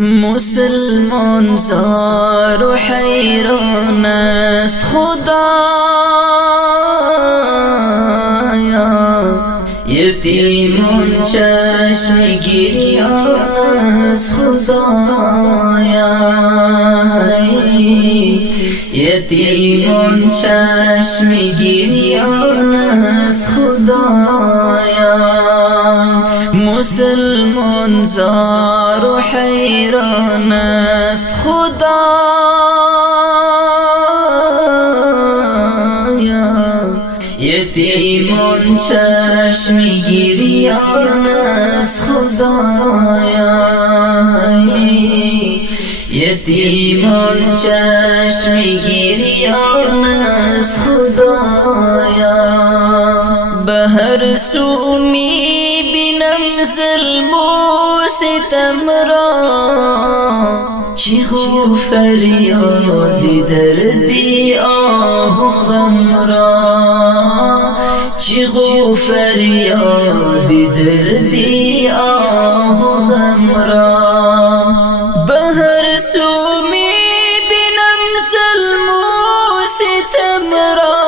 مسلمان زار و حیران است خدایا، یتیمان چشم گریان است خدایا، یتیمان چشم گریان است خدایا. مسلمان زار و حیران است خدایا، یتیمان چشم گریان است خدایا، یتیمان چشم گریان است خدایا. به هر سو می بینم ظلم و ستم را، چیغ و فریاد دردی آه و غم را، چیغ و فریاد دردی آه و غم را. به هر سو می بینم ظلم و ستم را،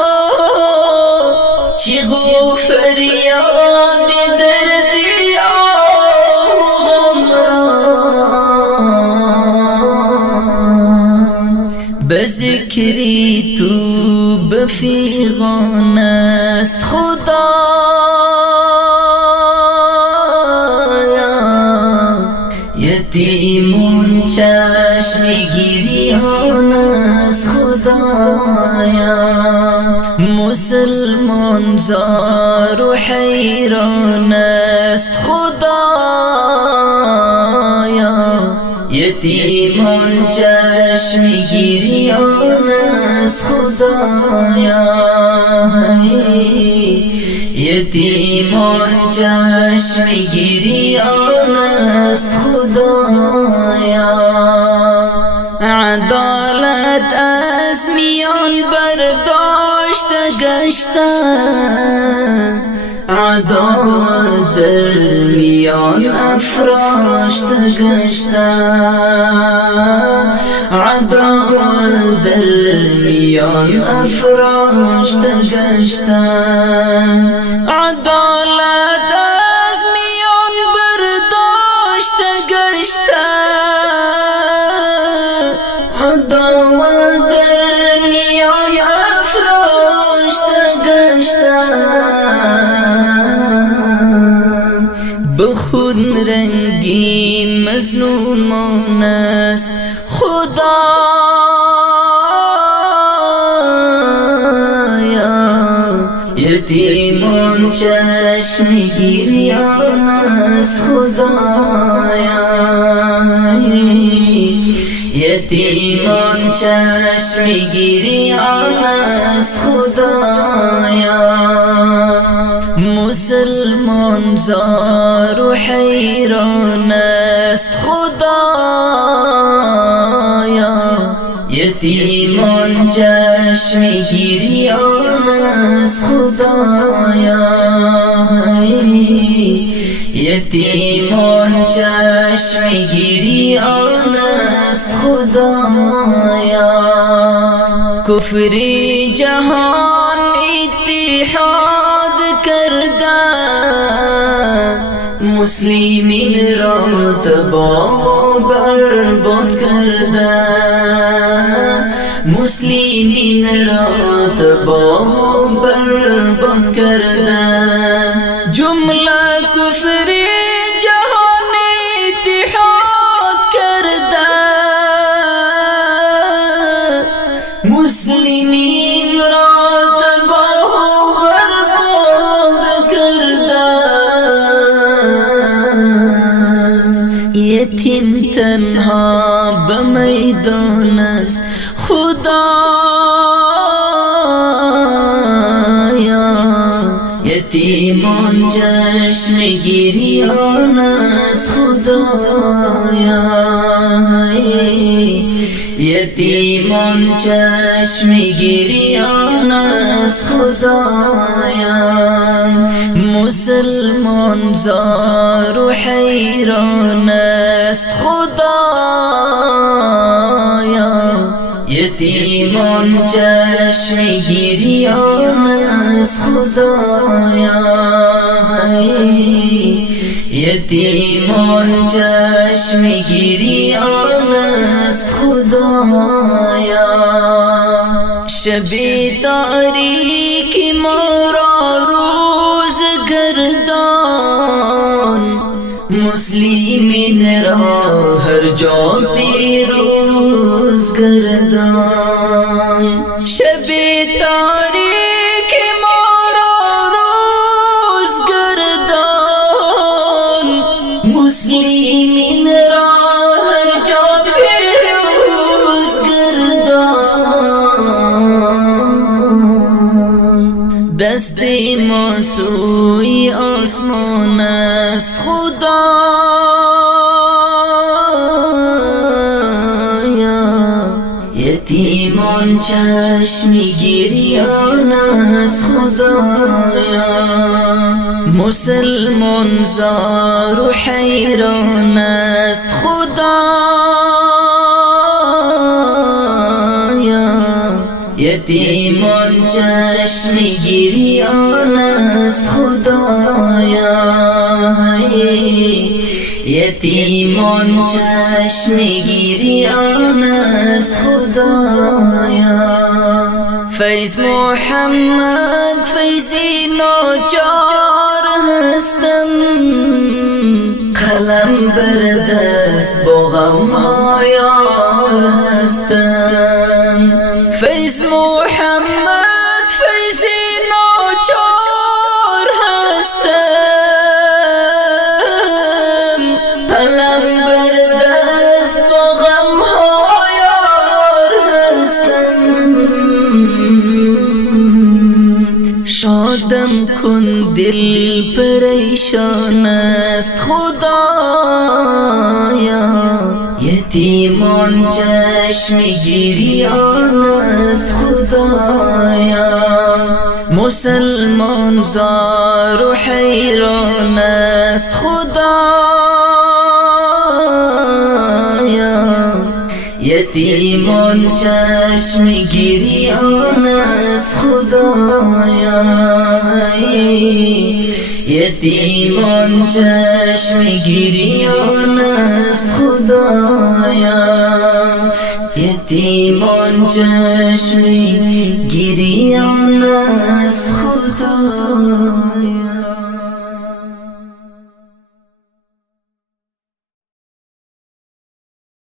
چیغ و فریاد دردی آه و غم را. به ذکری تو بفیغان است خدایا، یتیمان چشم گریان است خدایا. مسلمان زار و حیران است خدایا، یتیمان چشم گریان است خدایا، یتیمان چشم گریان است خدایا. عدالت از میان برداشته گشته، عدالت در میان افراشته گشته، عدالت در میان افراشته گشته، عدالت از میان برداشته گشته، عدالت در میان افراشته گشته. به خود رنگین مظلومان است خدایا، یتیمان چشم گریان است خدایا، یتیمان چشم گریان است خدایا. مسلمان زار و حیران است خدایا، یتیمان چشم گریان است خدایا، یتیمان چشم گریان است خدایا. کفری جهان اتحاد کرده، مسلمین را تباه و برباد کرده، مسلمین را تباه و برباد کرده. جمله کفری جهان اتحاد کرده، مسلمین را تباه و برباد کرده. یتیم تنها به میدان است خدایا، یتیمان چشم گریان است خدایا، یتیمان چشم گریان است خدایا. مسلمان زار و حیران است خدا یتیمان چشم گریان است خدایا، یتیمان چشم گریان است خدایا. شب تاریک ما را روز گردان، مسلمین را هر جا پیروز گردان. شب تاریک ما را روز گردان، مسلمین را هر جا پیروز گردان. دست ما سوی آسمان است خدایا، یتیمان چشم گریان است خدایا. مسلمان زار و حیران است خدایا، یتیمان چشم گریان است خدایا، یتیمان چشم گریان است خدایا. فیض محمد فیضی ناچار هستم، قلم بر دست با غم ها یار هستم. فیض محمد فیضی ناچار هستم، قلم بر دست با غم ها یار هستم. شادم کن دل پریشان است خدایا، یتیمان چشم گریان است خدایا. مسلمان زار و حیران است خدایا، یتیمان چشم گریان است خدایا، یتیمان چشم گریان است خدایا، یتیمان چشم گریان است خدایا.